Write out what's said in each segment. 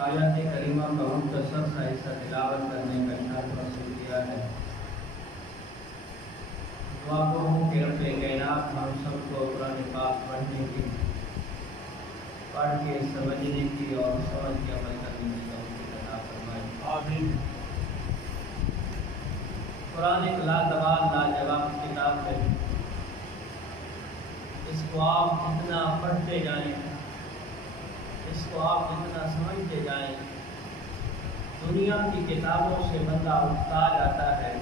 آیات کریمہ کا مختصر سا حصہ تلاوت کرنے کا ارشاد حاصل کیا ہے۔ دعا کو ہم کہ رب کائنات ہم سب کو قرآن پاک پڑھنے کی پڑھ کے سمجھنے کی اور سمجھ کے عمل کرنے کی توفیق عطا فرمائے۔ آمین۔ قرآن ایک لازوال لاجواب کتاب ہے، اس کو آپ جتنا پڑھتے جائیں، اس کو آپ جتنا سمجھتے جائیں، دنیا کی کتابوں سے بندہ اکتا جاتا ہے،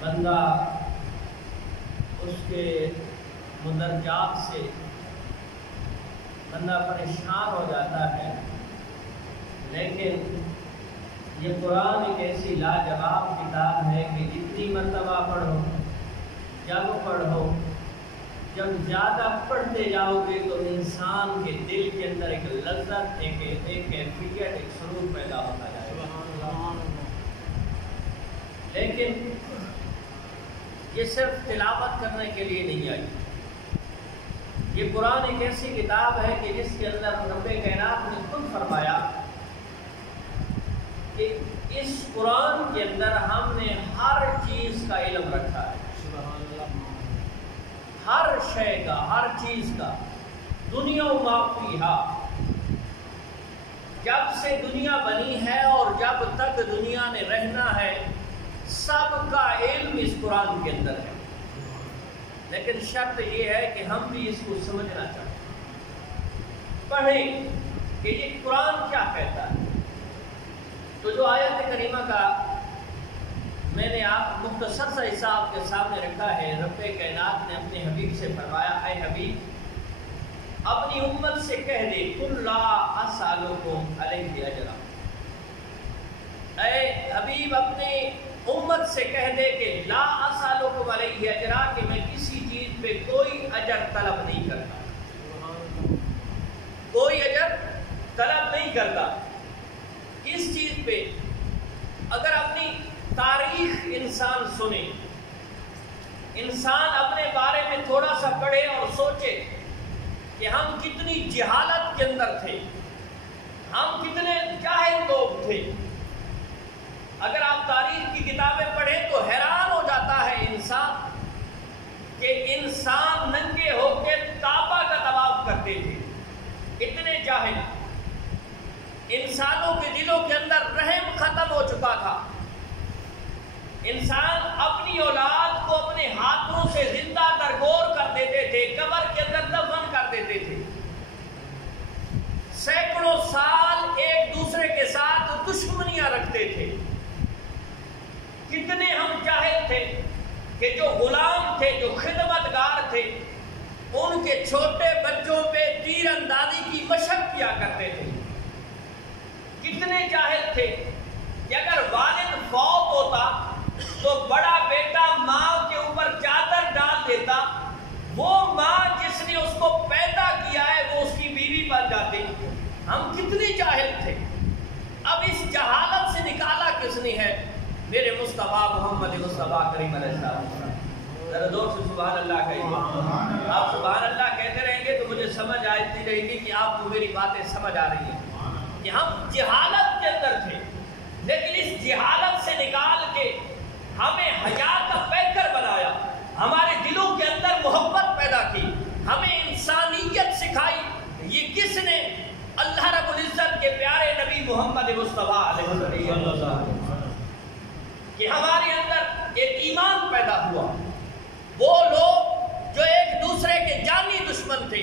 بندہ اس کے مدرجات سے بندہ پریشان ہو جاتا ہے۔ لیکن یہ قرآن ایک ایسی لاجواب کتاب ہے کہ جتنی مرتبہ پڑھو، جب پڑھو، جب زیادہ پڑھتے جاؤ گے تو انسان کے دل کے اندر ایک لذت، ایک کیفیت، ایک سرور پیدا ہوتا جائے گا۔ لیکن یہ صرف تلاوت کرنے کے لیے نہیں آئی، یہ قرآن ایک ایسی کتاب ہے کہ جس کے اندر رب کائنات نے خود فرمایا کہ اس قرآن کے اندر ہم نے ہر چیز کا علم رکھا ہے، ہر شے کا، ہر چیز کا، دنیا و ما فیہا، جب سے دنیا بنی ہے اور جب تک دنیا نے رہنا ہے سب کا علم اس قرآن کے اندر ہے۔ لیکن شرط یہ ہے کہ ہم بھی اس کو سمجھنا چاہتے، پڑھیں کہ یہ قرآن کیا کہتا ہے۔ تو جو آیت کریمہ کا میں نے آپ مختصر سا حصہ آپ کے سامنے رکھا ہے، رب کائنات نے اپنے حبیب سے فرمایا، اے حبیب اپنی امت سے کہہ دے، قل لا اسألکم علیہ اجرا، اے حبیب اپنی امت سے کہہ دے کہ لا اسألکم علیہ اجرا، کہ میں کسی چیز پہ کوئی اجر طلب نہیں کرتا، کوئی اجر طلب نہیں کرتا۔ کس چیز پہ؟ اگر اپنی تاریخ انسان سنے، انسان اپنے بارے میں تھوڑا سا پڑھے اور سوچے کہ ہم کتنی جہالت کے اندر تھے، ہم کتنے جاہل لوگ تھے۔ اگر آپ تاریخ کی کتابیں پڑھیں تو حیران ہو جاتا ہے انسان کہ انسان ننگے ہو کے کعبہ کا طواف کرتے تھے، اتنے جاہل۔ انسانوں کے دلوں کے اندر رحم ختم ہو چکا تھا، انسان اپنی اولاد کو اپنے ہاتھوں سے زندہ درگور کر دیتے تھے، قبر کے اندر دفن کر دیتے تھے، سینکڑوں سال ایک دوسرے کے ساتھ دشمنیاں رکھتے تھے۔ کتنے ہم جاہل تھے کہ جو غلام تھے، جو خدمتگار تھے، ان کے چھوٹے بچوں پہ تیر اندازی کی مشق کیا کرتے تھے۔ کتنے جاہل تھے کہ اگر والد فوت ہوتا تو بڑا بیٹا ماں کے اوپر چادر ڈال دیتا، وہ ماں جس نے اس کو پیدا کیا ہے وہ اس کی بیوی بن جاتی۔ ہم کتنے جاہل تھے۔ اب اس جہالت سے نکالا کس نے ہے؟ میرے مصطفیٰ محمد مصطفیٰ کریم علیہ السلام۔ ذرا زور سے سبحان اللہ کہیے۔ آپ سبحان اللہ کہتے رہیں گے تو مجھے سمجھ آتی رہے گی کہ آپ کو میری باتیں سمجھ آ رہی ہیں کہ ہم جہالت کے اندر تھے، لیکن اس جہالت سے نکال کے ہمیں حیا کا پیکر بنایا، ہمارے دلوں کے اندر محبت پیدا کی، ہمیں انسانیت سکھائی۔ یہ کس نے؟ اللہ رب العزت کے پیارے نبی محمد مصطفیٰ علیہ وسلم، کہ ہمارے اندر ایک ایمان پیدا ہوا۔ وہ لوگ جو ایک دوسرے کے جانی دشمن تھے،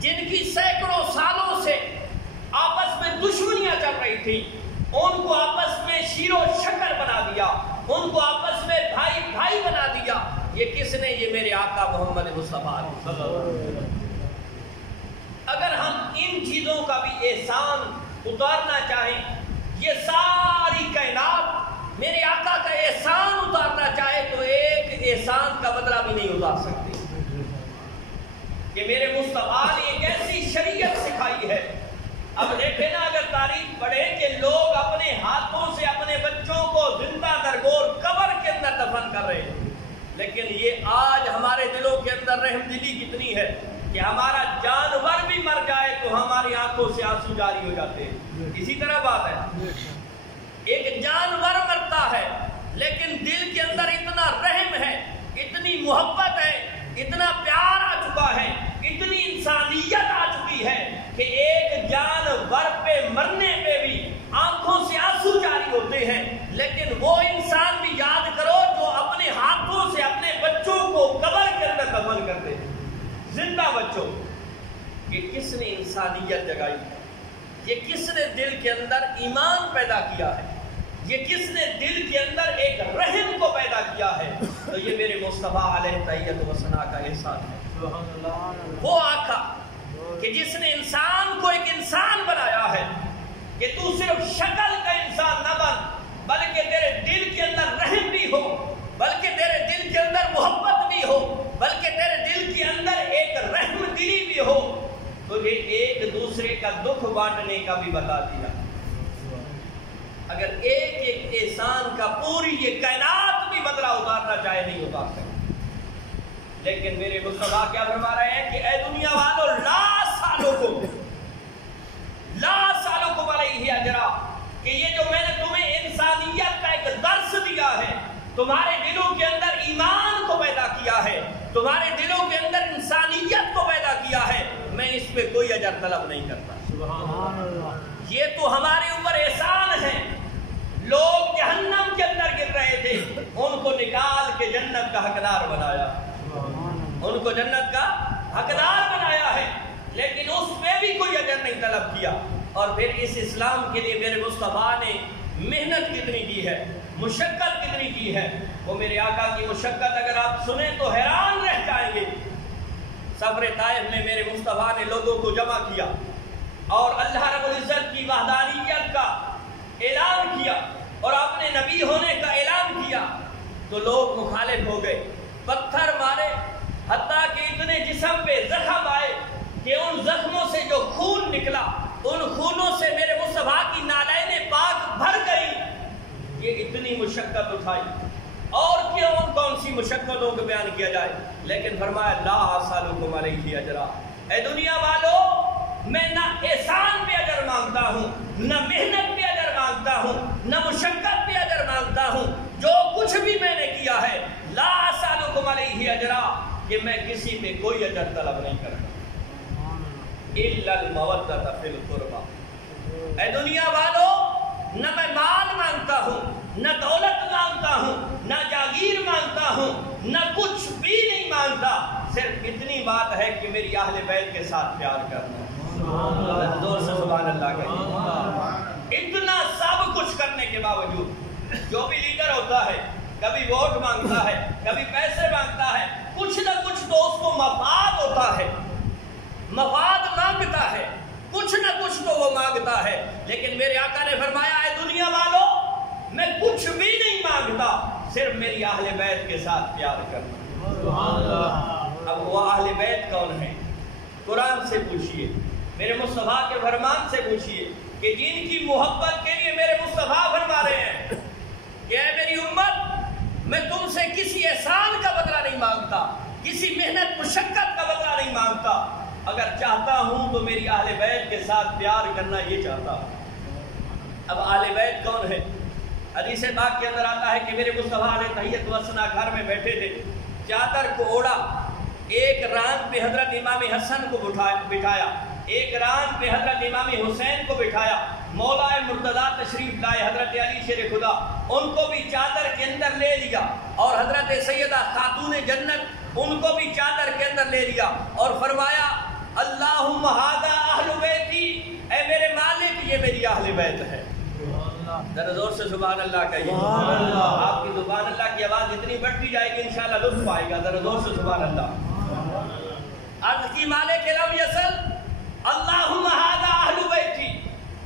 جن کی سینکڑوں سالوں سے آپس میں دشمنیاں چل رہی تھی، ان کو آپس میں شیر و شکر بنا دیا، ان کو آپس میں بھائی بھائی بنا دیا۔ یہ کس نے؟ یہ میرے آقا محمد مصطفیٰ۔ اگر ہم ان چیزوں کا بھی احسان اتارنا چاہیں، یہ ساری کائنات میرے آقا کا احسان اتارنا چاہے تو ایک احسان کا بدلہ بھی نہیں اتار سکتے، کہ میرے مصطفیٰ نے ایک ایسی شریعت سکھائی ہے۔ اب دیکھیں نا، اگر تاریخ پڑھے کہ لوگ اپنے ہاتھوں سے اپنے بچوں کو زندہ درگور قبر کے اندر دفن کر رہے ہیں، لیکن یہ آج ہمارے دلوں کے اندر رحم دلی کتنی ہے کہ ہمارا جانور بھی مر جائے تو ہماری آنکھوں سے آنسو جاری ہو جاتے ہیں۔ اسی طرح بات ہے، ایک جانور مرتا ہے لیکن دل کے اندر اتنا رحم ہے، اتنی محبت ہے، اتنا پیار آ چکا ہے، اتنی انسانیت آ چکی مرنے پہ بھی آنکھوں سے آنسو جاری ہوتے ہیں، لیکن وہ انسان بھی یاد کرو جو اپنے ہاتھوں سے اپنے بچوں کو قبر کے اندر دفن کرتے ہیں، زندہ بچوں۔ یہ کس نے انسانیت جگائی ہے؟ یہ کس نے دل کے اندر ایمان پیدا کیا ہے؟ یہ کس نے دل کے اندر ایک رحم کو پیدا کیا ہے؟ تو یہ میرے مصطفیٰ علیہ تحیت و ثنا کا احسان ہے۔ وہ آقا کہ جس نے انسان کو ایک انسان بنایا ہے، کہ تو صرف شکل کا انسان نہ بن، بلکہ تیرے دل کے اندر رحم بھی ہو، بلکہ تیرے دل کے اندر محبت بھی ہو، بلکہ تیرے دل کے اندر ایک رحم دلی بھی ہو، تجھے ایک دوسرے کا دکھ بانٹنے کا بھی بتا دیا۔ اگر ایک ایک احسان کا پوری یہ کائنات بھی بدلہ اتارنا چاہے نہیں اتار سکتے، لیکن میرے مصطفیٰ کیا فرما رہے ہیں کہ اے دنیا والوں، لا سالکم علیہ اجرا، کہ یہ جو میں نے تمہیں انسانیت کا ایک درس دیا ہے، تمہارے دلوں کے اندر ایمان کو پیدا کیا ہے، تمہارے دلوں کے اندر انسانیت کو پیدا کیا ہے، میں اس پہ کوئی اجر طلب نہیں کرتا۔ سبحان اللہ، یہ تو ہمارے اوپر احسان ہے۔ لوگ جہنم کے اندر گر رہے تھے، ان کو نکال کے جنت کا حقدار بنایا، ان کو جنت کا حقدار بنایا ہے، لیکن اس پہ بھی کوئی اجر نہیں طلب کیا۔ اور پھر اس اسلام کے لیے میرے مصطفیٰ نے محنت کتنی کی ہے، مشقت کتنی کی ہے۔ وہ میرے آقا کی مشقت اگر آپ سنیں تو حیران رہ جائیں گے۔ سفر طائف میں میرے مصطفیٰ نے لوگوں کو جمع کیا اور اللہ رب العزت کی وحدانیت کا اعلان کیا اور اپنے نبی ہونے کا اعلان کیا، تو لوگ مخالف ہو گئے، پتھر مارے، حتیٰ کہ اتنے جسم پہ زخم آئے کہ ان زخموں سے جو خون نکلا، ان خونوں سے میرے مصطفیٰ کی نالین پاک بھر گئی۔ یہ اتنی مشقت اٹھائی، اور کیوں کون سی مشقتوں کو بیان کیا جائے، لیکن فرمایا لا اسالکم علیہ اجرا، اے دنیا والو، میں نہ احسان پہ اجر مانگتا ہوں، نہ محنت پہ اجر مانگتا ہوں، نہ مشقت پہ اجر مانگتا ہوں، جو کچھ بھی میں نے کیا ہے لا اسالکم علیہ اجرا، کہ میں کسی پہ کوئی اجر طلب نہیں کرتا، الا المودۃ فی القربى۔ اے دنیا والو، نہ میں مال مانگتا ہوں، نہ دولت مانگتا ہوں، نہ جاگیر مانگتا ہوں، نہ کچھ بھی نہیں مانگتا، صرف اتنی بات ہے کہ میری اہل بیت کے ساتھ پیار کرنا۔ زور سے سبحان اللہ کہیے۔ اتنا سب کچھ کرنے کے باوجود جو بھی لیڈر ہوتا ہے، کبھی ووٹ مانگتا ہے، کبھی پیسے مانگتا ہے، کچھ نہ کچھ تو اس کو مفاد ہوتا ہے، مفاد مانگتا ہے، کچھ نہ کچھ تو وہ مانگتا ہے، لیکن میرے آقا نے فرمایا اے دنیا والو، میں کچھ بھی نہیں مانگتا، صرف میری اہل بیت کے ساتھ پیار کرنا۔ اب وہ اہل بیت کون ہیں؟ قرآن سے پوچھئے، میرے مصطفیٰ کے فرمان سے پوچھئے، کہ جن کی محبت کے لیے میرے مصطفیٰ فرما رہے ہیں کہ اے میری امت، میں تم سے کسی احسان کا بدلہ نہیں مانگتا، کسی محنت مشقت کا بدلہ نہیں مانگتا، اگر چاہتا ہوں تو میری اہل بیت کے ساتھ پیار کرنا یہ چاہتا ہوں۔ اب اہل بیت کون ہے؟ حدیث پاک کے اندر آتا ہے کہ میرے مصطفیٰ علیہ تحیت و ثنا گھر میں بیٹھے تھے، چادر کو اوڑا، ایک ران پہ حضرت امام حسن کو بٹھایا، ایک ران پہ حضرت امام حسین کو بٹھایا، مولا مرتضیٰ تشریف لائے حضرت علی شیر خدا، ان کو بھی چادر کے اندر لے لیا، اور حضرت سیدہ خاتون جنت ان کو بھی چادر کے اندر لے لیا، اور فرمایا اللہم ھذا اہل بیتی، اے میرے مالک یہ میری اہل بیت ہے۔ ذرا زور سے سبحان اللہ کہیے۔ آپ کی سبحان اللہ کی آواز اتنی بڑھتی جائے گی انشاءاللہ لطف آئے گا، ذرا زور سے سبحان اللہ۔ عرض کی مالک لم یزل اللہم ھذا اہل بیتی،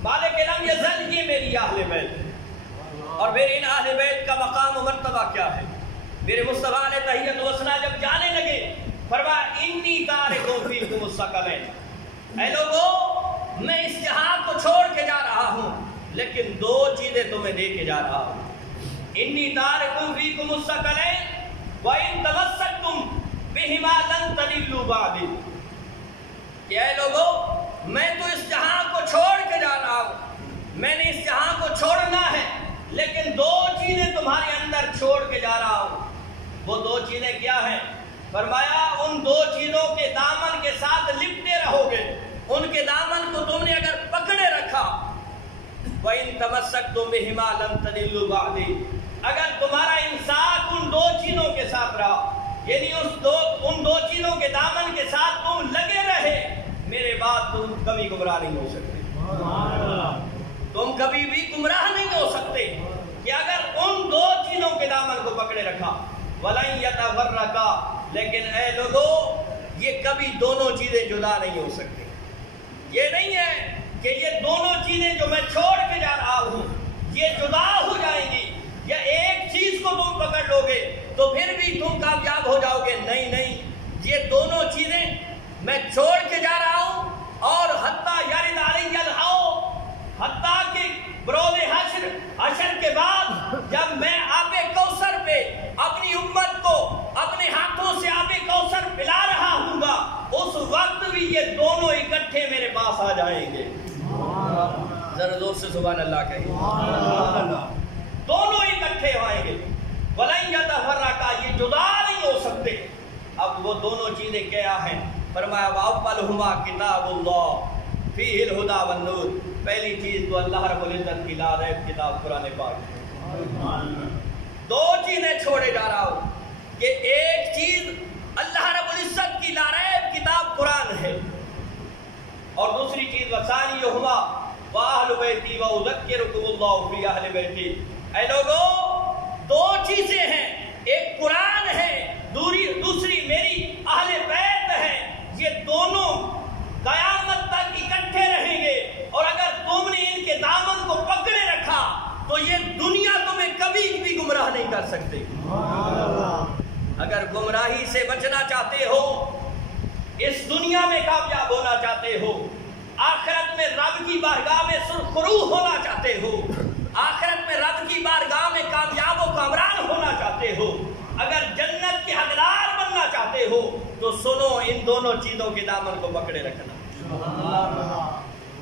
مالک لم یزل یہ میری اہل بیت ہے۔ اور پھر ان اہل بیت کا مقام و مرتبہ کیا ہے؟ میرے مصطفیٰ علیہ تحیت و ثنا جب جانے لگے، فرمایا انی تارک فیکم الثقلین، اے لوگو میں اس جہاں کو چھوڑ کے جا رہا ہوں، لیکن دو چیزیں تمہیں دے کے جا رہا ہوں، انی تارک فیکم الثقلین وان تمسکتم بہما لن تضلوا بعدی، کہ اے لوگو میں تو اس جہاں کو چھوڑ کے جا رہا ہوں، میں نے اس جہاں کو چھوڑنا ہے، لیکن دو چیزیں تمہارے اندر چھوڑ کے جا رہا ہوں۔ وہ دو چیزیں کیا ہیں؟ فرمایا ان دو چیزوں کے دامن کے ساتھ لپٹے رہو گے، ان کے دامن کو تم نے اگر پکڑے رکھا تمسکتم بہما لن تضلوا بعدی، اگر تمہارا امساک ان دو چیزوں کے ساتھ رہا، یعنی ان دو چیزوں کے دامن کے ساتھ تم لگے رہے، میرے بعد تم کبھی گمراہ نہیں ہو سکتے، تم کبھی بھی گمراہ نہیں ہو سکتے، کہ اگر ان دو چیزوں کے دامن کو پکڑے رکھا۔ وَلَن يَتَفَرَّقَا، لیکن اے لوگو یہ کبھی دونوں چیزیں جدا نہیں ہو سکتی۔ یہ نہیں ہے کہ یہ دونوں چیزیں جو میں چھوڑ کے جا رہا ہوں یہ جدا ہو جائیں گی، یا ایک چیز کو تم پکڑ لو گے تو پھر بھی تم کامیاب ہو جاؤ گے، نہیں نہیں، یہ دونوں چیزیں میں چھوڑ کے جا رہا ہوں، اور حتیٰ یرد علی الحوض، حتیٰ کہ بروز حشر کے بعد جب میں آب کوثر پہ اپنی امت کو اپنے ہاتھوں سے آب کوثر پلا رہا ہوں گا، اس وقت بھی یہ دونوں اکٹھے میرے پاس آ جائیں گے۔ ذرا زور سے سبحان اللہ کہیں، دونوں اکٹھے آئیں گے۔ وَلَن يَتَفَرَّقَا، یہ جدا نہیں ہو سکتے۔ اب وہ دونوں چیزیں کیا ہیں؟ فرمایا وَأَوَّلُهُمَا كِتَابُ اللَّهِ فِيهِ الْهُدَى وَالنُّورُ، پہلی چیز تو اللہ رب العزت کی لا ریب کتاب قرآن پاک۔ دو چیزیں چھوڑے جا رہا ہوں، کہ ایک چیز اللہ رب العزت کی لا ریب کتاب قرآن ہے، اور دوسری چیز وَثَانِيُهُمَا وَأَهْلُ بَيْتِي وَأُذَكِّرُكُمُ اللَّهُ فِي أَهْلِ بَيْتِي، اے لوگو دو چیزیں ہیں، ایک قرآن ہے، دوسری میری اہل بیت ہے، یہ دونوں قیامت تک اکٹھے رہیں گے، اور اگر تم نے ان کے دامن کو پکڑے رکھا تو یہ دنیا تمہیں کبھی بھی گمراہ نہیں کر سکتے۔ اگر گمراہی سے بچنا چاہتے ہو، اس دنیا میں کامیاب ہونا چاہتے ہو، آخرت میں رب کی بارگاہ میں سرخرو ہونا چاہتے ہو، آخرت میں رب کی بارگاہ میں کامیاب و کامران ہونا چاہتے ہو، اگر جنت کے حقدار بننا چاہتے ہو، تو سنو ان دونوں چیزوں کے دامن کو پکڑے رکھنا۔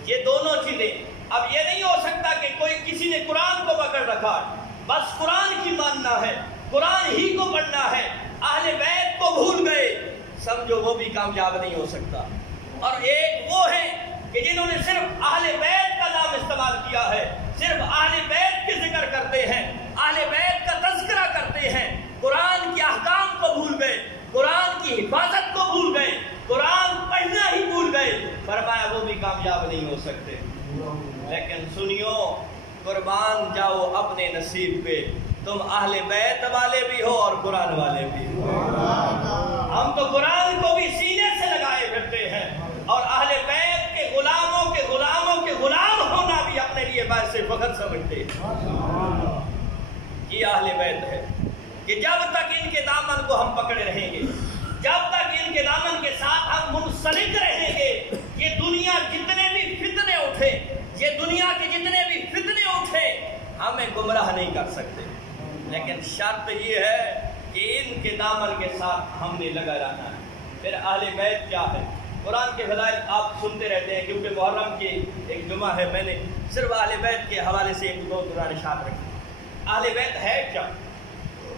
یہ دونوں چیزیں، اب یہ نہیں ہو سکتا کہ کوئی کسی نے قرآن کو پکڑ رکھا ہے، بس قرآن کی ماننا ہے، قرآن ہی کو پڑھنا ہے، اہل بیت کو بھول گئے، سمجھو وہ بھی کامیاب نہیں ہو سکتا۔ اور ایک وہ ہے کہ جنہوں نے صرف اہل بیت کا نام استعمال کیا ہے، صرف اہل بیت کے ذکر کرتے ہیں، اہل بیت کا تذکرہ کرتے ہیں، قرآن کے احکام کو بھول گئے، قرآن کی حفاظت کو بھول گئے، قرآن پڑھنا ہی بھول گئے، فرمایا وہ بھی کامیاب نہیں ہو سکتے۔ لیکن سنیو، قربان جاؤ اپنے نصیب پہ، تم اہل بیت والے بھی ہو اور قرآن والے بھی ہو۔ ہم تو قرآن کو بھی سینے سے لگائے پھرتے ہیں، اور اہل بیت کے غلاموں کے غلاموں کے غلام ہونا بھی اپنے لیے باعث فخر سمجھتے ہیں۔ یہ اہل بیت ہے کہ جب تک ان کے دامن کو ہم پکڑے رہیں گے، جب تک ان کے دامن کے ساتھ ہم منسلک رہیں گے، یہ دنیا جتنے بھی فتنے اٹھے، یہ دنیا کے جتنے بھی فتنے اٹھے، ہمیں گمراہ نہیں کر سکتے۔ لیکن شرط یہ ہے کہ ان کے دامن کے ساتھ ہم نے لگا رہنا ہے۔ پھر اہل بیت کیا ہے؟ قرآن کے فضائل آپ سنتے رہتے ہیں، کیونکہ محرم کی ایک جمعہ ہے، میں نے صرف اہل بیت کے حوالے سے ایک دو قرآن اشارت رکھی۔ اہل بیت ہے کیا،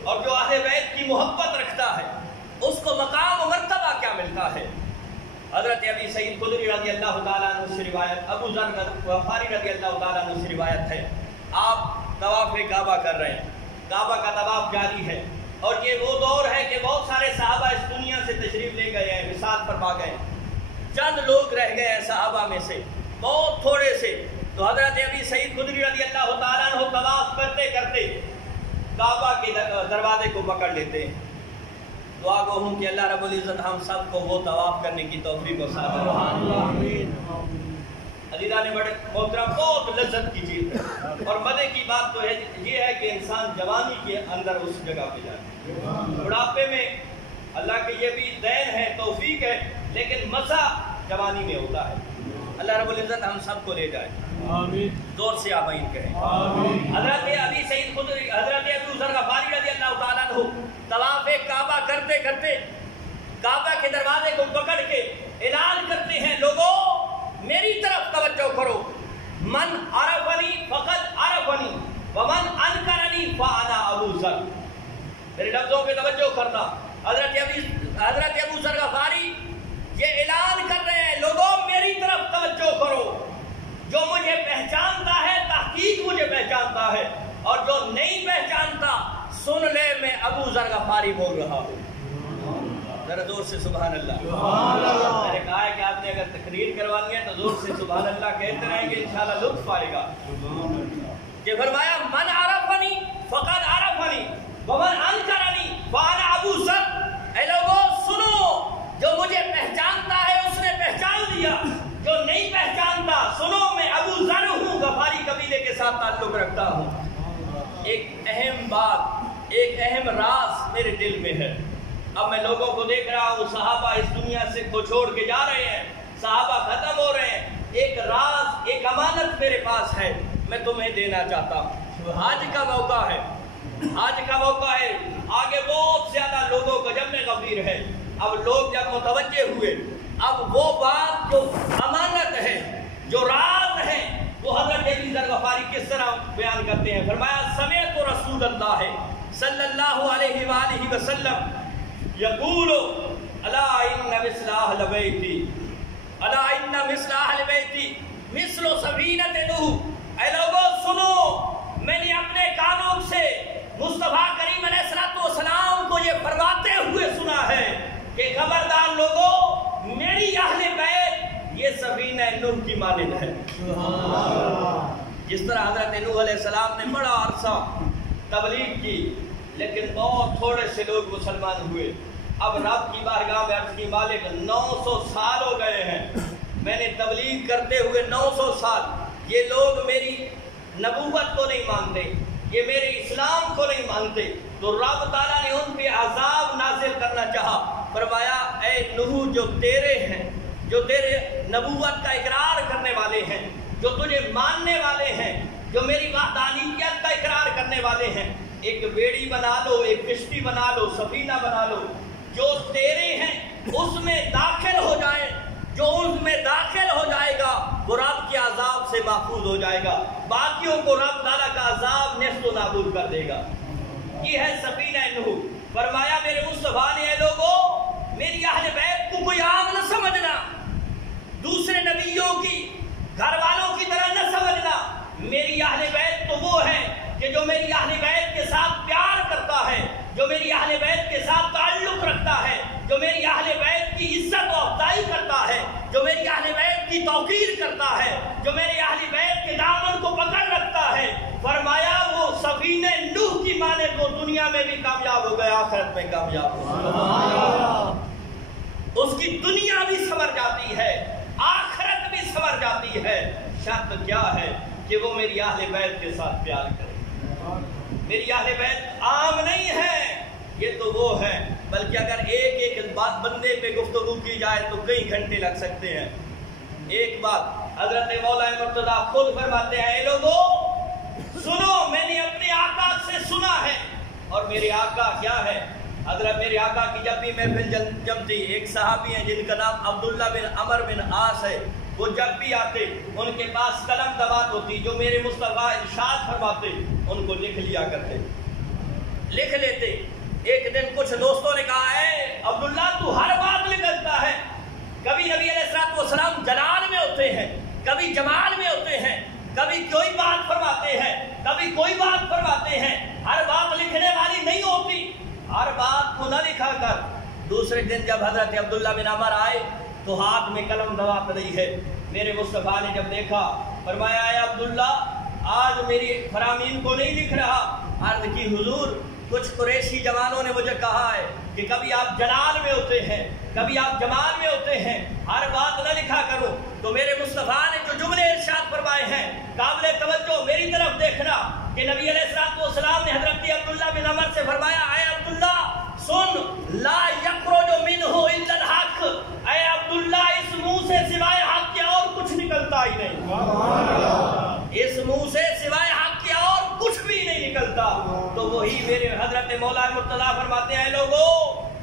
اور جو اہل بیت کی محبت رکھتا ہے اس کو مقام و مرتبہ کیا ملتا ہے؟ حضرت ابی سعید خدری رضی اللہ تعالیٰ عنہ سے روایت، ابو ذر غفاری رضی اللہ تعالیٰ عنہ سے روایت ہے، آپ طواف کعبہ کر رہے ہیں، کعبہ کا طواف جاری ہے، اور یہ وہ دور ہے کہ بہت سارے صحابہ اس دنیا سے تشریف لے گئے ہیں، وصال فرما گئے، چند لوگ رہ گئے ہیں صحابہ میں سے، بہت تھوڑے سے۔ تو حضرت ابی سعید خدری رضی اللہ تعالیٰ عنہ طواف کرتے کرتے کعبہ کے دروازے کو پکڑ لیتے ہیں۔ دعا گو ہوں کہ اللہ رب العزت ہم سب کو وہ طواف کرنے کی توفیق و سعادت عطا۔ عزیزان بڑے محترم، بہت لذت کی چیز ہے، اور مزے کی بات تو یہ ہے کہ انسان جوانی کے اندر اس جگہ پہ جائے۔ بڑھاپے میں اللہ کے یہ بھی دین ہے، توفیق ہے، لیکن مزہ جوانی میں ہوتا ہے۔ اللہ رب العزت ہم سب کو لے جائے، آمین، زور سے آمین کہیں، آمین۔ حضرت ابی سعید خدری، حضرت ابو ذر غفاری رضی اللہ تعالیٰ عنہ طواف کعبہ کرتے کرتے کعبہ کے دروازے کو پکڑ کے اعلان کرتے ہیں، لوگوں میری طرف توجہ کرو، من عرفنی فقد عرفنی ومن انکرنی فانا ابو ذر۔ میرے لفظوں پہ توجہ کرنا، حضرت ابو ذر غفاری یہ اعلان کر رہے ہیں، لوگوں میری طرف توجہ کرو، جو مجھے پہچانتا ہے تحقیق مجھے پہچانتا نہیں پہچانتا سن لے میں ابو ذر غفاری بول رہا ہوں. ذرا زور سے سبحان اللہ. میں نے کہا ہے کہ آپ نے اگر تقریر کروانی ہے تو زور سے سبحان اللہ کہتے رہیں گے، انشاءاللہ لطف آئے گا. کہ فرمایا من عرفنی فقد عرفنی ومن انکرنی فانا ابو ذر. اے لوگوں سنو، جو مجھے پہچانتا ہے اس نے پہچان لیا، جو نہیں پہچانتا سنو میں ابو ذر ہوں، غفاری قبیلے کے ساتھ تعلق رکھتا ہوں. ایک اہم بات، ایک اہم راز میرے دل میں ہے. اب میں لوگوں کو دیکھ رہا ہوں، صحابہ اس دنیا سے کو چھوڑ کے جا رہے ہیں، صحابہ ختم ہو رہے ہیں. ایک راز، ایک امانت میرے پاس ہے، میں تمہیں دینا چاہتا ہوں. آج کا موقع ہے، آج کا موقع ہے. آگے بہت زیادہ لوگوں کو جب میں غفیر ہے، اب لوگ جب متوجہ ہوئے، اب وہ بات جو امانت ہے، جو راز ہے، وہ حضرت ابو ذر غفاری کس طرح بیان کرتے ہیں. فرمایا سمعت رسول اللہ صلی اللہ علیہ وآلہ وسلم یقول الا ان مثل اہل بیتی، الا ان مثل اہل بیتی مثل سفینۃ نوح. اے لوگوں سنو، میں نے اپنے کانوں سے مصطفیٰ کریم علیہ السلام کو یہ فرماتے ہوئے سنا ہے کہ خبردار لوگوں، میری اہل بیت یہ سفینہ نوح کی مانند ہے. جس طرح حضرت نوح علیہ السلام نے بڑا عرصہ تبلیغ کی لیکن بہت تھوڑے سے لوگ مسلمان ہوئے. اب رب کی بارگاہ میں عرض کی مالک 900 سال ہو گئے ہیں، میں نے تبلیغ کرتے ہوئے 900 سال. یہ لوگ میری نبوت کو نہیں مانتے، یہ میرے اسلام کو نہیں مانتے، تو رب تعالیٰ نے ان پہ عذاب نازل کرنا چاہا. فرمایا اے نوح، جو تیرے ہیں، جو تیرے نبوت کا اقرار کرنے والے ہیں، جو تجھے ماننے والے ہیں، جو میری وحدانیت کا اقرار کرنے والے ہیں، ایک بیڑی بنا لو، ایک کشتی بنا لو، سفینہ بنا لو، جو تیرے ہیں اس میں داخل ہو جائیں. جو اس میں داخل ہو جائے گا وہ رب کے عذاب سے محفوظ ہو جائے گا، باقیوں کو رب تعالیٰ کا عذاب نیست و نابود کر دے گا. یہ ہے سفینہ نوح. فرمایا میرے مصطفیٰ نے اے لوگوں، میری اہل بیت کو کوئی عام نہ سمجھنا، دوسرے نبیوں کی گھر والوں کی طرح نہ سمجھنا. میری اہل بیت تو وہ ہے کہ جو میری اہل بیت کے ساتھ پیار کرتا ہے، جو میری اہل بیت کے ساتھ تعلق رکھتا ہے، جو میری اہل بیت کی عزت و افزائی کرتا ہے، جو میری اہل بیت کی توقیر کرتا ہے، جو میرے اہل بیت کے دامن کو پکڑ رکھتا ہے. فرمایا وہ سفینہ نوح کی مانند وہ دنیا میں بھی کامیاب ہو گیا، آخرت میں کامیاب ہو گیا. اس کی دنیا بھی سنور جاتی ہے، آخرت بھی سنور جاتی ہے. شرط کیا ہے کہ وہ میری اہل بیت کے ساتھ پیار کرے. میری اہل بیت عام نہیں ہے، یہ تو وہ ہے، بلکہ اگر ایک ایک بات بندے پہ گفتگو کی جائے تو کئی گھنٹے لگ سکتے ہیں. ایک بات حضرت مولا مرتضیٰ خود فرماتے ہیں، اے لوگوں سنو، میں نے اپنے آقا سے سنا ہے. اور میرے آقا کیا ہے؟ حضرت میرے آقا کی جب بھی محفل جمتی، ایک صحابی ہیں جن کا نام عبداللہ بن عمر بن عاص ہے، وہ جب بھی آتے ان کے پاس قلم دوات ہوتی، جو میرے مصطفیٰ ارشاد فرماتے ان کو لکھ لیا کرتے، لکھ لیتے. ایک دن کچھ دوستوں نے کہا ہے عبداللہ تو ہر بات لکھتا ہے، کبھی نبی علیہ السلام جلال میں ہوتے ہیں، کبھی جمال میں ہوتے ہیں، کبھی کوئی بات فرماتے ہیں، کبھی کوئی بات فرماتے ہیں، ہر بات لکھنے والی نہیں ہوتی، ہر بات کو نہ لکھا کر. دوسرے دن جب حضرت عبداللہ بن عمر آئے تو ہاتھ میں قلم دوات رہی ہے. میرے مصطفیٰ نے جب دیکھا فرمایا اے عبداللہ آج میری فرامین کو نہیں لکھ رہا. عرض کی حضور کچھ قریشی جوانوں نے مجھے کہا ہے کہ کبھی آپ جلال میں ہوتے ہیں، کبھی آپ جمال میں ہوتے ہیں، ہر بات نہ لکھا کرو. تو میرے مصطفیٰ نے جو جملے ارشاد فرمائے ہیں قابل توجہ، میری طرف دیکھنا کہ نبی علیہ السلام نے حضرت عبداللہ بن عمر سے فرمایا اے عبداللہ سن، لا یخرج منہ الا الحق. اے عبداللہ اس منہ سے سوائے حق کے اور کچھ نکلتا ہی نہیں، اس منہ سے سوائے حق کے اور کچھ بھی نہیں نکلتا. تو وہی میرے حضرت مولا مرتضیٰ فرماتے ہیں لوگوں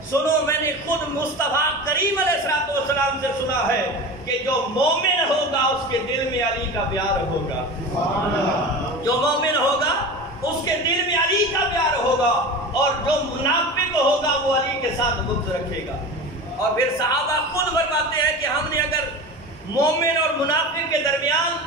سنو، میں نے خود مصطفیٰ کریم علیہ السلام سے سنا ہے کہ جو مومن ہوگا اس کے دل میں علی کا پیار ہوگا. جو مومن ہوگا اس کے دل میں علی کا پیار ہوگا، اور جو منافق ہوگا وہ علی کے ساتھ بغض رکھے گا. اور پھر صحابہ خود فرماتے ہیں کہ ہم نے اگر مومن اور منافق کے درمیان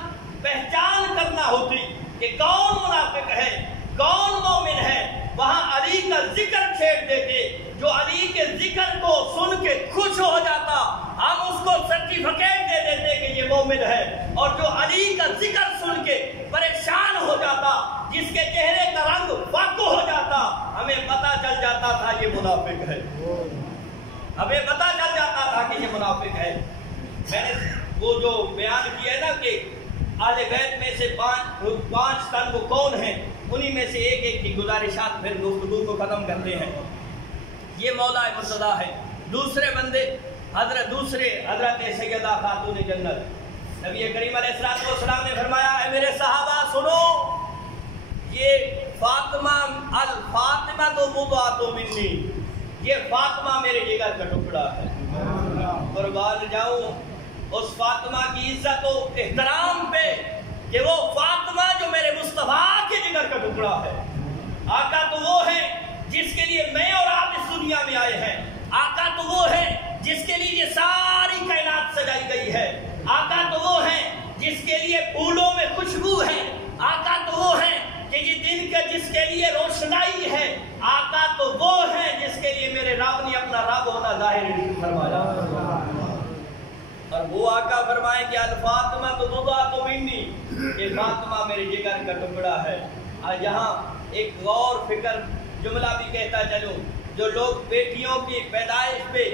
پہچان کرنا ہوتی کہ کون منافق ہے کون مومن ہے وہاں علی کا ذکر چھیڑ دیتے، جو علی کے ذکر کو سن کے خوش ہو جاتا ہم اس کو سرٹیفکیٹ دے دیتے کہ یہ مومن ہے، اور جو علی کا ذکر سن کے پریشان ہو جاتا، جس کے چہرے کا رنگ فاقو ہو جاتا، ہمیں پتہ چل جاتا تھا یہ منافق ہے، ہمیں پتہ چل جاتا تھا کہ یہ منافق ہے۔ میں نے وہ جو بیان کیا ہے نا کہ اہل بیت میں سے پانچ تن وہ کون ہیں، انہی میں سے ایک کی گزارشات پھر گفتگو کو ختم کرتے ہیں۔ یہ مولا مرتضی ہے۔ دوسرے بندے حضرت سیدہ خاتون جنت، نبی کریم علیہ السلام نے فرمایا اے میرے صحابہ سنو، یہ فاطمہ الفاطمہ تو مضاۃ منی، یہ فاطمہ میرے جگر کا ٹکڑا ہے، قربان جاؤں اس فاطمہ کی عزت و احترام پہ کہ وہ فاطمہ جو میرے مصطفیٰ کے جگر کا ٹکڑا ہے۔ آقا تو وہ ہے جس کے لیے میں اور آپ اس دنیا میں آئے ہیں، آقا تو وہ ہے جس کے لیے یہ ساری کائنات سجائی گئی ہے، آقا تو وہ ہے جس کے لیے پھولوں میں خوشبو ہے، آقا تو وہ ہے کہ یہ دن کا جس کے لیے روشنائی ہے، آقا تو وہ ہے جس کے لیے میرے رب نے اپنا رب ہونا ظاہر فرمایا، اور وہ آقا فرمائے کہ الفاطمہ تو مضاۃ منی، یہ فاطمہ میرے جگر کا ٹکڑا ہے۔ آج یہاں ایک غور فکر جملہ بھی کہتا چلو، جو لوگ بیٹیوں کی پیدائش پہ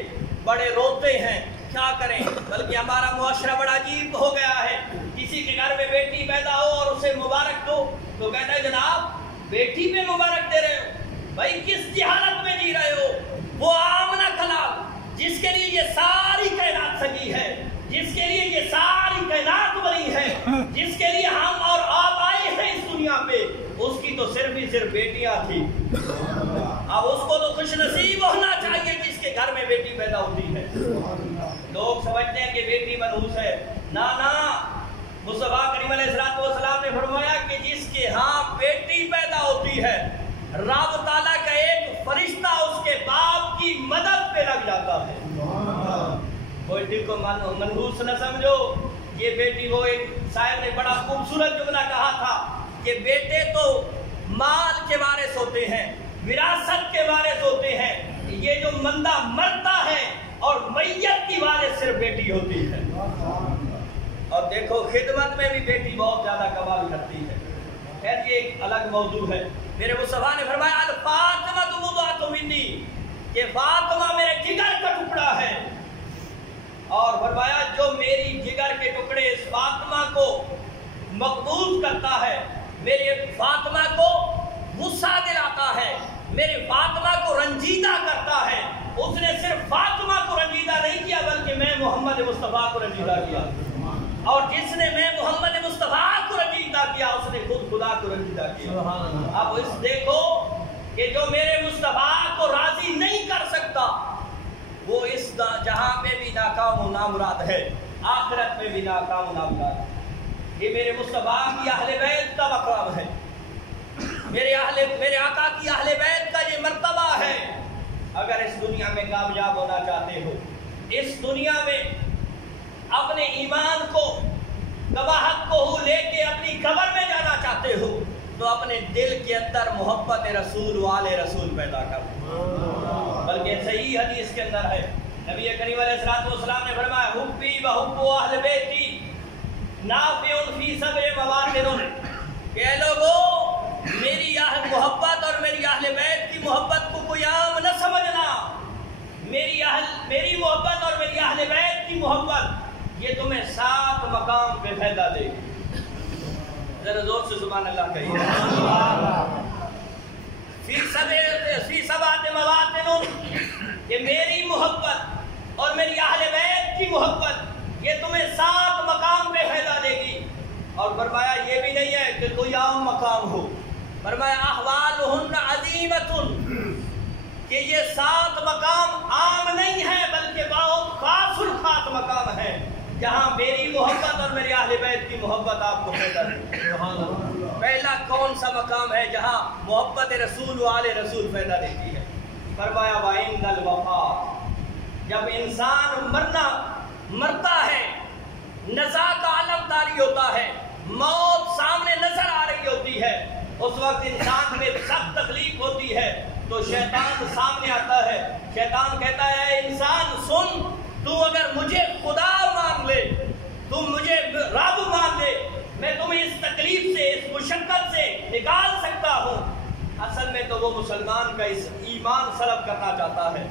بڑے روتے ہیں، کیا کریں، بلکہ ہمارا معاشرہ بڑا عجیب ہو گیا ہے، کسی کے گھر میں بیٹی پیدا ہو اور اسے مبارک دو تو کہتا ہے جناب بیٹی پہ مبارک دے رہے ہو، بھائی کس جہالت میں جی رہے ہو؟ وہ آمنہ کلام جس کے لیے یہ ساری کائنات سجی ہے، جس کے لیے یہ ساری کائنات بنی ہے، جس کے لیے ہم اور آپ آئے ہیں اس دنیا پہ، اس کی تو صرف ہی صرف بیٹیاں تھی۔ اب اس کو تو خوش نصیب ہونا چاہیے جس کے گھر میں بیٹی پیدا ہوتی ہے۔ لوگ سمجھتے ہیں کہ بیٹی منحوس ہے، نا مصطفیٰ کریم علیہ السلام نے فرمایا کہ جس کے ہاں بیٹی پیدا ہوتی ہے، رب تعالیٰ کا ایک فرشتہ اس کے باپ کی مدد پہ لگ جاتا ہے۔ بیٹی کو منحوس نہ سمجھو، یہ بیٹی وہ ایک صاحب نے بڑا خوبصورت جملہ کہا تھا کہ بیٹے تو مال کے وارث ہوتے ہیں، وراثت کے وارث ہوتے ہیں، یہ جو بندہ مرتا ہے اور میت کی وارث صرف بیٹی ہوتی ہے۔ اور دیکھو خدمت میں بھی بیٹی بہت زیادہ کمال کرتی ہے، خیر یہ ایک الگ موضوع ہے۔ میرے مصطفیٰ نے فرمایا الفاطمہ مضاۃ منی، کہ فاطمہ میرے جگر کا ٹکڑا ہے، اور فرمایا جو میری جگر کے ٹکڑے اس فاطمہ کو مقبول کرتا ہے، میرے فاطمہ کو غصہ دلاتا ہے، میرے فاطمہ کو رنجیدہ کرتا ہے، اس نے صرف فاطمہ کو رنجیدہ نہیں کیا بلکہ میں محمد مصطفیٰ کو رنجیدہ کیا، اور جس نے میں محمد مصطفیٰ کو رنجیدہ کیا اس نے خود خدا کو رنجیدہ کیا۔ اب اس دیکھو کہ جو میرے مصطفیٰ کو راضی نہیں کر سکتا وہ اس جہاں میں بھی ناکام و نامراد ہے، آخرت میں بھی ناکام و نامراد ہے۔ یہ میرے مصطفیٰ کی اہل بیت کا مقام ہے، میرے آقا کی اہل بیت کا یہ مرتبہ ہے۔ اگر اس دنیا میں کامیاب ہونا چاہتے ہو، اس دنیا میں اپنے ایمان کو گواہت کو لے کے اپنی قبر میں جانا چاہتے ہو تو اپنے دل کے اندر محبت رسول والے رسول پیدا کرو۔ بلکہ صحیح حدیث کے اندر ہے، نبی کریم علیہ السلام نے فرمایا حبی و حب اہل بیتی نافع فی صبر مواطن، کہ اے لوگو میری محبت اور میری اہل بیت کی محبت کو کوئی عام نہ سمجھنا، میری محبت اور میری اہل بیت کی محبت یہ تمہیں 7 مقام پہ فائدہ دے گی۔ ذرا زور سے سبحان اللہ کہیے۔ فی سبعۃ مواطن، کہ میری محبت اور میری اہل بیت کی محبت یہ تمہیں 7 مقام پہ فائدہ دے گی۔ اور فرمایا یہ بھی نہیں ہے کہ کوئی عام مقام ہو، فرمایا احوالہن عظیمۃ، کہ یہ 7 مقام عام نہیں ہے بلکہ بہت خاص الخاص مقام ہے جہاں میری محبت اور میری اہل بیت کی محبت آپ کو پیدا دے۔ پہلا کون سا مقام ہے جہاں محبت رسول و آل رسول پیدا دیتی ہے؟ فرمایا وَعِنْدَ الْوَفَاةِ، جب انسان مرتا ہے، نزا کا عالم طاری ہوتا ہے، موت سامنے نظر آ رہی ہوتی ہے، اس وقت انسان تو شیطان سامنے آتا ہے. شیطان کہتا ہے اے انسان سن، تو اگر مجھے خدا مان لے، تم مجھے رب مان لے، میں تمہیں اس تکلیف سے، اس مشقت سے نکال سکتا ہوں. اصل میں تو وہ مسلمان کا اس ایمان سلب کرنا چاہتا ہے،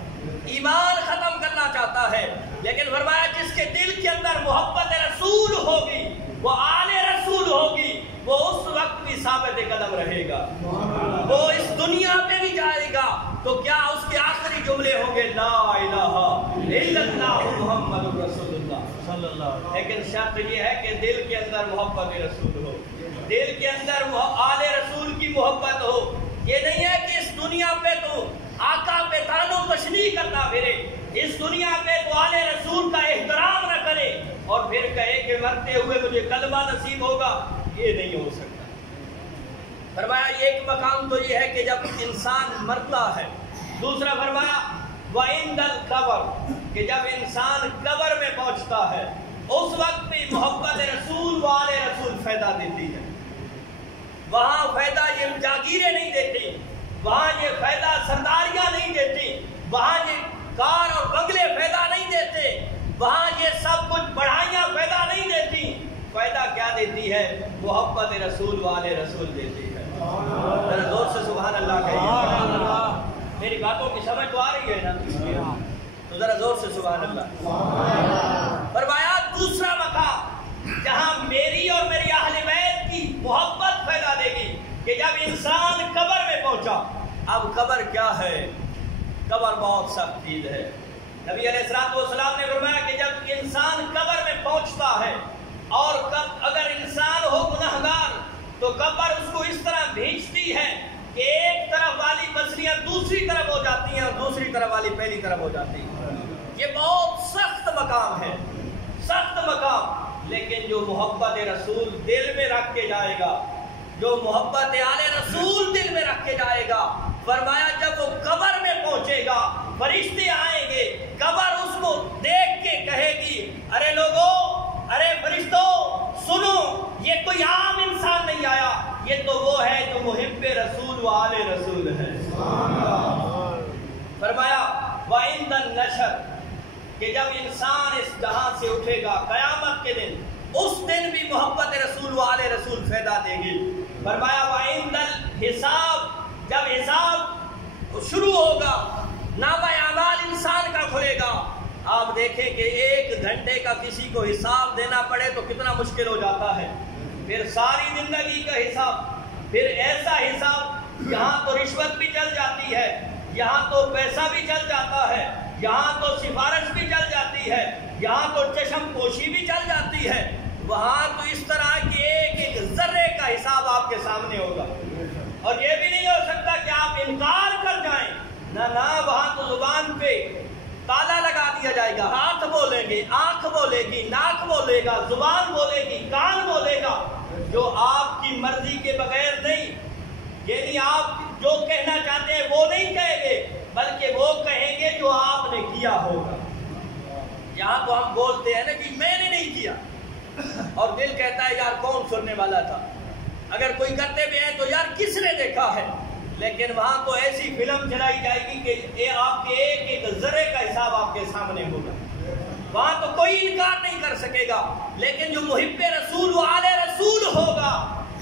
ایمان ختم کرنا چاہتا ہے. لیکن فرمایا جس کے دل کے اندر محبت رسول ہوگی، وہ آل رسول ہوگی، وہ اس وقت بھی ثابت قدم رہے گا، وہ اس دنیا پہ بھی جائے گا. تو کیا اس کے آخری جملے ہوں گے لا الہ الا اللہ محمد رسول اللہ صلی اللہ علیہ وسلم. لیکن شرط یہ ہے کہ دل کے اندر محبت رسول ہو، دل کے اندر آل رسول کی محبت ہو. یہ نہیں ہے کہ اس دنیا پہ تو آقا پہ تان و تشریح کرتا پھرے، اس دنیا پہ تو آل رسول کا احترام نہ کرے اور پھر کہے کہ مرتے ہوئے مجھے کلمہ نصیب ہوگا. یہ نہیں ہو سکتا. فرمایا ایک مقام تو یہ ہے کہ جب انسان مرتا ہے. دوسرا فرمایا وَعِنْدَ الْقَبْرِ، کہ جب انسان قبر میں پہنچتا ہے اس وقت بھی محبت رسول و آل رسول فائدہ دیتی ہے. وہاں فائدہ یہ جاگیریں نہیں دیتی، وہاں یہ فائدہ سرداریاں نہیں دیتی، وہاں یہ کار اور بنگلے فائدہ نہیں دیتے، وہاں یہ سب کچھ بڑھائیاں فائدہ نہیں دیتی. فائدہ کیا دیتی ہے؟ محبت رسول و آل رسول دیتی ہے. ذرا زور سے سبحان اللہ کہیے. میری باتوں کی سمجھ تو آ رہی ہے نا؟ تو ذرا زور سے سبحان اللہ. فرمایا دوسرا مقام جہاں میری اور میری اہل بیت کی محبت پھیلا دے گی کہ جب انسان قبر میں پہنچا. اب قبر کیا ہے؟ قبر بہت سخت چیز ہے. نبی علیہ السلام نے فرمایا کہ جب انسان قبر میں پہنچتا ہے اور اگر انسان ہو گنہگار تو قبر اس کو اس طرح بھیجتی ہے کہ ایک طرف والی مچھلیاں دوسری طرف ہو جاتی ہیں اور دوسری طرف والی پہلی طرف ہو جاتی ہیں. یہ بہت سخت مقام ہے، سخت مقام. لیکن جو محبت رسول دل میں رکھ کے جائے گا، جو محبت آل رسول دل میں رکھ کے جائے گا، فرمایا جب وہ قبر میں پہنچے گا فرشتے آئیں گے، قبر اس کو دیکھ کے کہے گی ارے لوگو، ارے فرشتوں سنو، یہ کوئی عام انسان نہیں آیا، یہ تو وہ ہے جو محب رسول و آل رسول ہے. فرمایا وَعِنْدَ النَّشْرِ، کہ جب انسان اس جہاں سے اٹھے گا قیامت کے دن، اس دن بھی محبت رسول و آل رسول فائدہ دے گی. فرمایا وَعِنْدَ الْحِسَابِ، جب حساب شروع ہوگا نامہ اعمال انسان کا کھلے گا. آپ دیکھیں کہ 1 گھنٹے کا کسی کو حساب دینا پڑے تو کتنا مشکل ہو جاتا ہے. پھر ساری زندگی کا حساب، پھر ایسا حساب یہاں تو رشوت بھی چل جاتی ہے، یہاں تو پیسہ بھی چل جاتا ہے، یہاں تو سفارش بھی چل جاتی ہے، یہاں تو چشم پوشی بھی چل جاتی ہے. وہاں تو اس طرح کے ایک ذرے کا حساب آپ کے سامنے ہوگا. اور یہ بھی نہیں ہو سکتا کہ آپ انکار کر جائیں، نہ وہاں تو زبان پہ تالا لگا دیا جائے گا. ہاتھ بولیں گے، آنکھ بولے گی، ناک بولے گا، زبان بولے گی، کان بولے گا، جو آپ کی مرضی کے بغیر نہیں. یعنی آپ جو کہنا چاہتے ہیں وہ نہیں کہیں گے، بلکہ وہ کہیں گے جو آپ نے کیا ہوگا. یہاں تو ہم بولتے ہیں نا کہ میں نے نہیں کیا، اور دل کہتا ہے یار کون سننے والا تھا. اگر کوئی کرتے بھی ہیں تو یار کس نے دیکھا ہے. لیکن وہاں تو ایسی فلم چلائی جائے گی کہ آپ کے ایک ذرے کا حساب آپ کے سامنے ہوگا. وہاں تو کوئی انکار نہیں کر سکے گا. لیکن جو محب رسول و آل رسول ہوگا،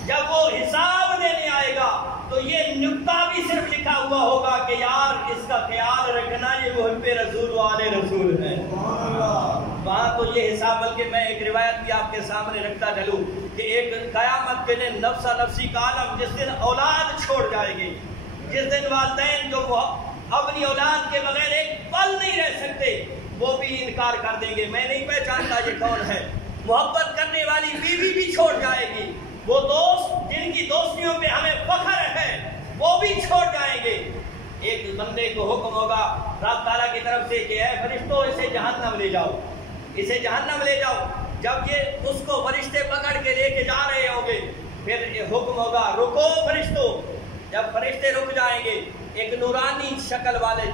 جب وہ حساب دینے آئے گا تو یہ نکتہ بھی صرف لکھا ہوا ہوگا کہ یار اس کا خیال رکھنا یہ محب رسول و آل رسول ہے. وہاں تو یہ حساب، بلکہ میں ایک روایت بھی آپ کے سامنے رکھتا چلوں کہ ایک قیامت کے دن نفسا نفسی کا عالم، جس دن اولاد چھوڑ جائے گی، جس دن والدین جو اپنی اولاد کے بغیر ایک پل نہیں رہ سکتے، وہ بھی انکار کر دیں گے میں نہیں پہچانتا یہ کون ہے. محبت کرنے والی بیوی بھی چھوڑ جائے گی، وہ دوست جن کی دوستیوں پہ ہمیں فخر ہے وہ بھی چھوڑ جائیں گے. ایک بندے کو حکم ہوگا رب تعالیٰ کی طرف سے کہ اے فرشتوں اسے جہنم لے جاؤ، اسے جہنم لے جاؤ. جب یہ اس کو فرشتے پکڑ کے لے کے جا رہے ہوں گے پھر یہ حکم ہوگا رکو فرشتوں. جب فرشتے رک جائیں گے ایک نورانی شکل والے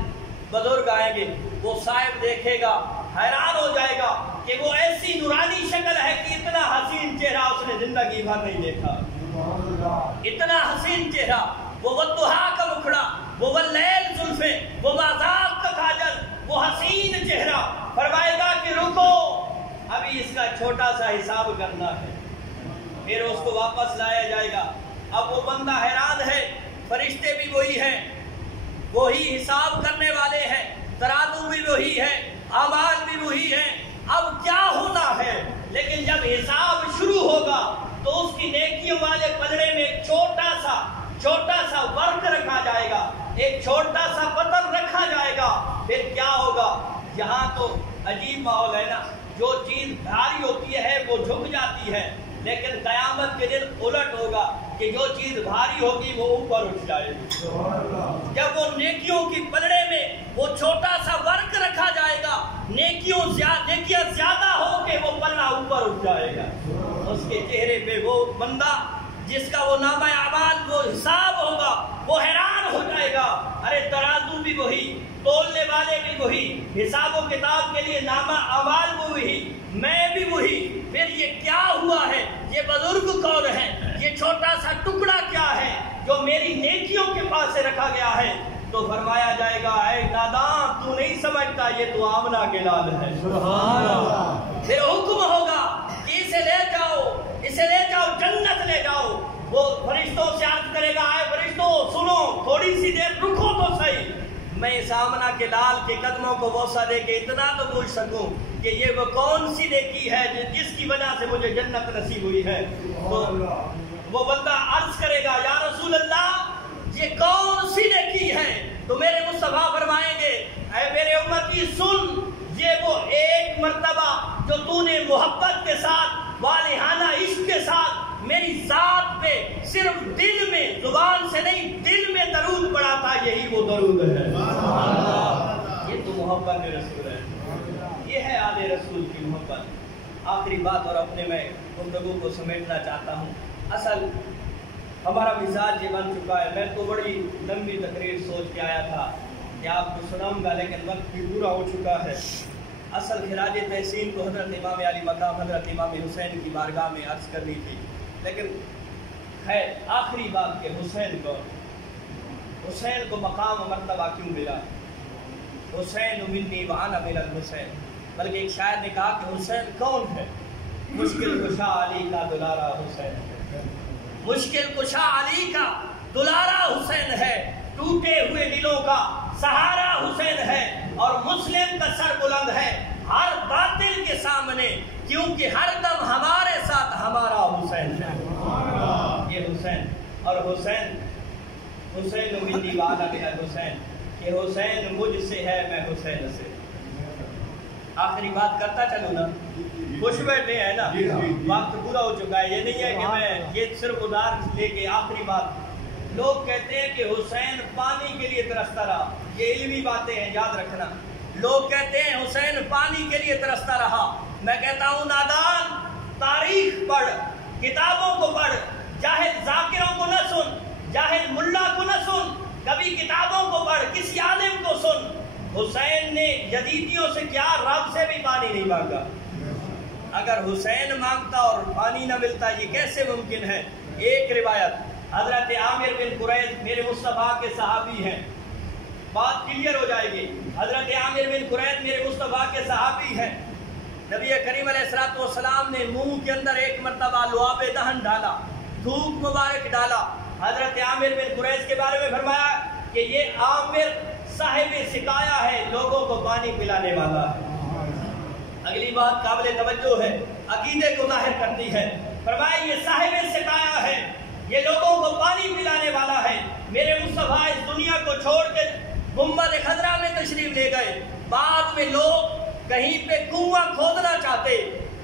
بزرگ آئیں گے، وہ صاحب دیکھے گا حیران ہو جائے گا کہ وہ ایسی نورانی شکل ہے کہ اتنا حسین چہرہ اس نے زندگی بھر نہیں دیکھا. اتنا حسین چہرہ، وہ والضحیٰ کا مکھڑا، وہ واللیل زلفیں، وہ مذاق کا کاجل، وہ حسین چہرہ، فرمائے گا کہ رکو ابھی اس کا چھوٹا سا حساب کرنا ہے، پھر اس کو واپس لایا جائے گا۔ اب وہ بندہ حیران ہے، فرشتے بھی وہی ہیں، وہی حساب کرنے والے ہیں، ترازو بھی وہی ہے، اعمال بھی وہی ہیں، اب کیا ہونا ہے؟ لیکن جب حساب شروع ہوگا تو اس کی نیکیوں والے پلڑے میں ایک چھوٹا سا ورق رکھا جائے گا، ایک چھوٹا سا پتھر رکھا جائے گا، پھر کیا ہوگا؟ یہاں تو عجیب ماحول ہے نا، جو چیز بھاری ہوتی ہے وہ جھک جاتی ہے، لیکن قیامت کے دن الٹ ہوگا کہ جو چیز بھاری ہوگی وہ اوپر اٹھ جائے گی۔ جب وہ نیکیوں کی پلڑے میں وہ چھوٹا سا ورق رکھا جائے گا، نیکیاں زیادہ ہو کے وہ پلڑا اوپر اٹھ جائے گا، اس کے چہرے پہ وہ بندہ جس کا وہ نامہ اعمال وہ حساب ہوگا وہ حیران ہو جائے گا، ارے ترازو بھی وہی، تولنے والے بھی وہی، حساب و کتاب کے لیے نامہ اعمال بھی وہی، میں بھی وہی، پھر یہ کیا ہوا ہے؟ یہ بزرگ کون ہے؟ یہ چھوٹا سا ٹکڑا کیا ہے جو میری نیکیوں کے پاس سے رکھا گیا ہے؟ تو فرمایا جائے گا اے نادان تو نہیں سمجھتا یہ تو آمنہ کے لال ہے۔ سبحان اللہ۔ پھر حکم ہوگا کہ اسے لے جاؤ جنت لے جاؤ۔ وہ فرشتوں سے عرض کرے گا اے فرشتوں سنو تھوڑی سی دیر رکو تو صحیح، میں اس آمنہ کے لال کے قدموں کو بوسہ دے کے اتنا تو پوچھ سکوں کہ یہ وہ کون سی نیکی ہے جس کی وجہ سے مجھے جنت نصیب ہوئی ہے۔ تو وہ بندہ عرض کرے گا یا رسول اللہ یہ کون سی نیکی ہے؟ تو میرے مصطفیٰ فرمائیں گے اے میرے امتی سن، یہ وہ ایک مرتبہ جو تو نے محبت کے ساتھ والہانہ عشق کے ساتھ میری ذات پہ صرف دل میں زبان سے نہیں دل میں درود پڑا تھا، یہی وہ درود ہے۔ یہ تو محبت رسول ہے، یہ ہے آل رسول کی محبت۔ آخری بات اور اپنے میں گفتگو کو سمیٹنا چاہتا ہوں۔ اصل ہمارا مزاج یہ بن چکا ہے، میں تو بڑی لمبی تقریر سوچ کے آیا تھا کہ آپ کو سناؤں گا لیکن وقت بھی پورا ہو چکا ہے۔ اصل خراج تحسین کو حضرت امام علی مقام حضرت امام حسین کی بارگاہ میں عرض کرنی تھی، لیکن خیر آخری بات کہ حسین کو مقام و مرتبہ کیوں ملا؟ حسین منی وانا من الحسین، بلکہ ایک شاعر نے کہا کہ حسین کون ہے؟ مشکل کشا علی کا دلارا حسین ہے، مشکل کشا علی کا دلارا حسین ہے، ٹوٹے ہوئے دلوں کا سہارا حسین ہے، اور مسلم کا سر بلند ہے ہر باطل کے سامنے، کیونکہ ہر دم ہمارے ساتھ ہمارا حسین ہے۔ یہ حسین اور حسین منی وانا من الحسین، کہ حسین مجھ سے ہے میں حسین سے۔ آخری بات کرتا چلوں نا، خوش بیٹھے ہیں نا، وقت پورا ہو چکا ہے، یہ نہیں ہے کہ میں یہ صرف ادار لے کے آخری بات۔ لوگ کہتے ہیں کہ حسین پانی کے لیے ترستا رہا، یہ علمی باتیں ہیں یاد رکھنا۔ لوگ کہتے ہیں حسین پانی کے لیے ترستا رہا، میں کہتا ہوں نادان تاریخ پڑھ، کتابوں کو پڑھ، جاہل ذاکروں کو نہ سن، جاہل ملا کو نہ سن، کبھی کتابوں کو پڑھ، کسی عالم کو سن۔ حسین نے یزیدیوں سے کیا؟ رب سے بھی پانی نہیں مانگا۔ اگر حسین مانگتا اور پانی نہ ملتا یہ کیسے ممکن ہے؟ ایک روایت حضرت عامر بن قریظ میرے مصطفیٰ کے صحابی ہیں، بات کلیئر ہو جائے گی۔ حضرت عامر بن قریظ میرے مصطفیٰ کے صحابی ہیں، نبی کریم علیہ السلام نے منہ کے اندر ایک مرتبہ لعاب دہن ڈالا، تھوک مبارک ڈالا۔ حضرت عامر بن قریظ کے بارے میں فرمایا کہ یہ عامر صاحب سقایا ہے، لوگوں کو پانی پلانے والا ہے۔ اگلی بات قابل توجہ ہے، عقیدے کو ظاہر کرتی ہے، فرمایا یہ صاحب سقایا ہے، یہ لوگوں کو پانی پلانے والا ہے۔ میرے مصطفیٰ اس دنیا کو چھوڑ کے گنبد خضرا میں تشریف لے گئے، بعد میں لوگ کہیں پہ کنواں کھودنا چاہتے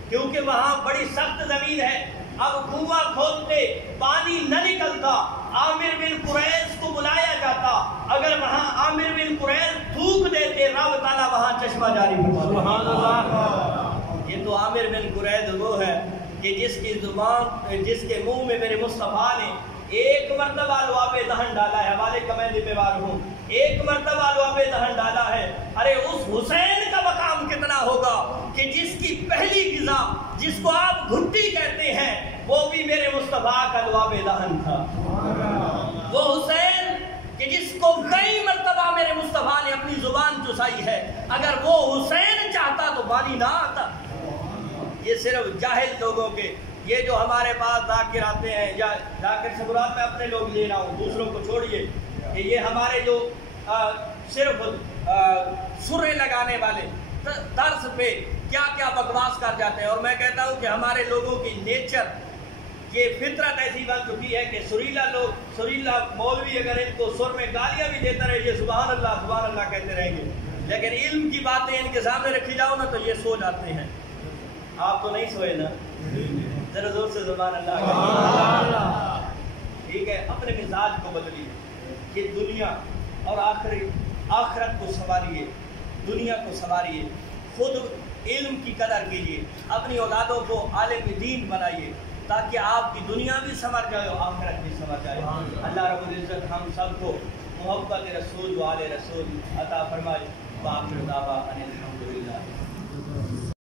کیونکہ وہاں بڑی سخت زمین ہے، اب کنواں کھودتے پانی نہ نکلتا، عامر بن قریظ کو بلایا جاتا، اگر وہاں عامر بن قریظ تھوک دیتے رب تعالیٰ وہاں چشمہ جاری فرماتا۔ سبحان اللہ۔ یہ تو عامر بن قریظ وہ ہے کہ جس کے منہ میں میرے مصطفیٰ نے ایک مرتبہ لعاب دہن ڈالا ہے، حوالے کا میں ذمہ وار ہوں، ایک مرتبہ لعاب دہن ڈالا ہے۔ ارے اس حسین کا مقام کتنا ہوگا کہ جس کی پہلی غذا جس کو آپ گھٹی کہتے ہیں وہ بھی میرے مصطفیٰ کا لعاب دہن تھا۔ وہ حسین کہ جس کو کئی مرتبہ میرے مصطفیٰ نے اپنی زبان چسائی ہے، اگر وہ حسین چاہتا تو بانی نہ آتا۔ یہ صرف جاہل لوگوں کے، یہ جو ہمارے پاس ذاکر آتے ہیں، یا ذاکر سے مراد میں اپنے لوگ لے رہا ہوں، دوسروں کو چھوڑیے، کہ یہ ہمارے جو صرف سرے لگانے والے درس پہ کیا کیا بکواس کر جاتے ہیں، اور میں کہتا ہوں کہ ہمارے لوگوں کی نیچر، یہ فطرت ایسی بن چکی ہے کہ سریلا مولوی اگر ان کو سر میں گالیاں بھی دیتا رہے، یہ سبحان اللہ کہتے رہیں گے، لیکن علم کی باتیں ان کے سامنے رکھی جاؤ نا تو یہ سو جاتے ہیں۔ آپ تو نہیں سوئے نا؟ ذرا زور سے سبحان اللہ۔ ٹھیک ہے، اپنے مزاج کو بدلیے، یہ دنیا اور آخرت کو سنواریے، دنیا کو سنواریے، خود علم کی قدر کیجیے، اپنی اولادوں کو عالم دین بنائیے، تاکہ آپ کی دنیا بھی سنور جائے اور آخرت بھی سنور جائے۔ اللہ رب العزت ہم سب کو محبت رسول و آل رسول عطا فرمائے۔ وآخر دعوانا ان الحمدللہ۔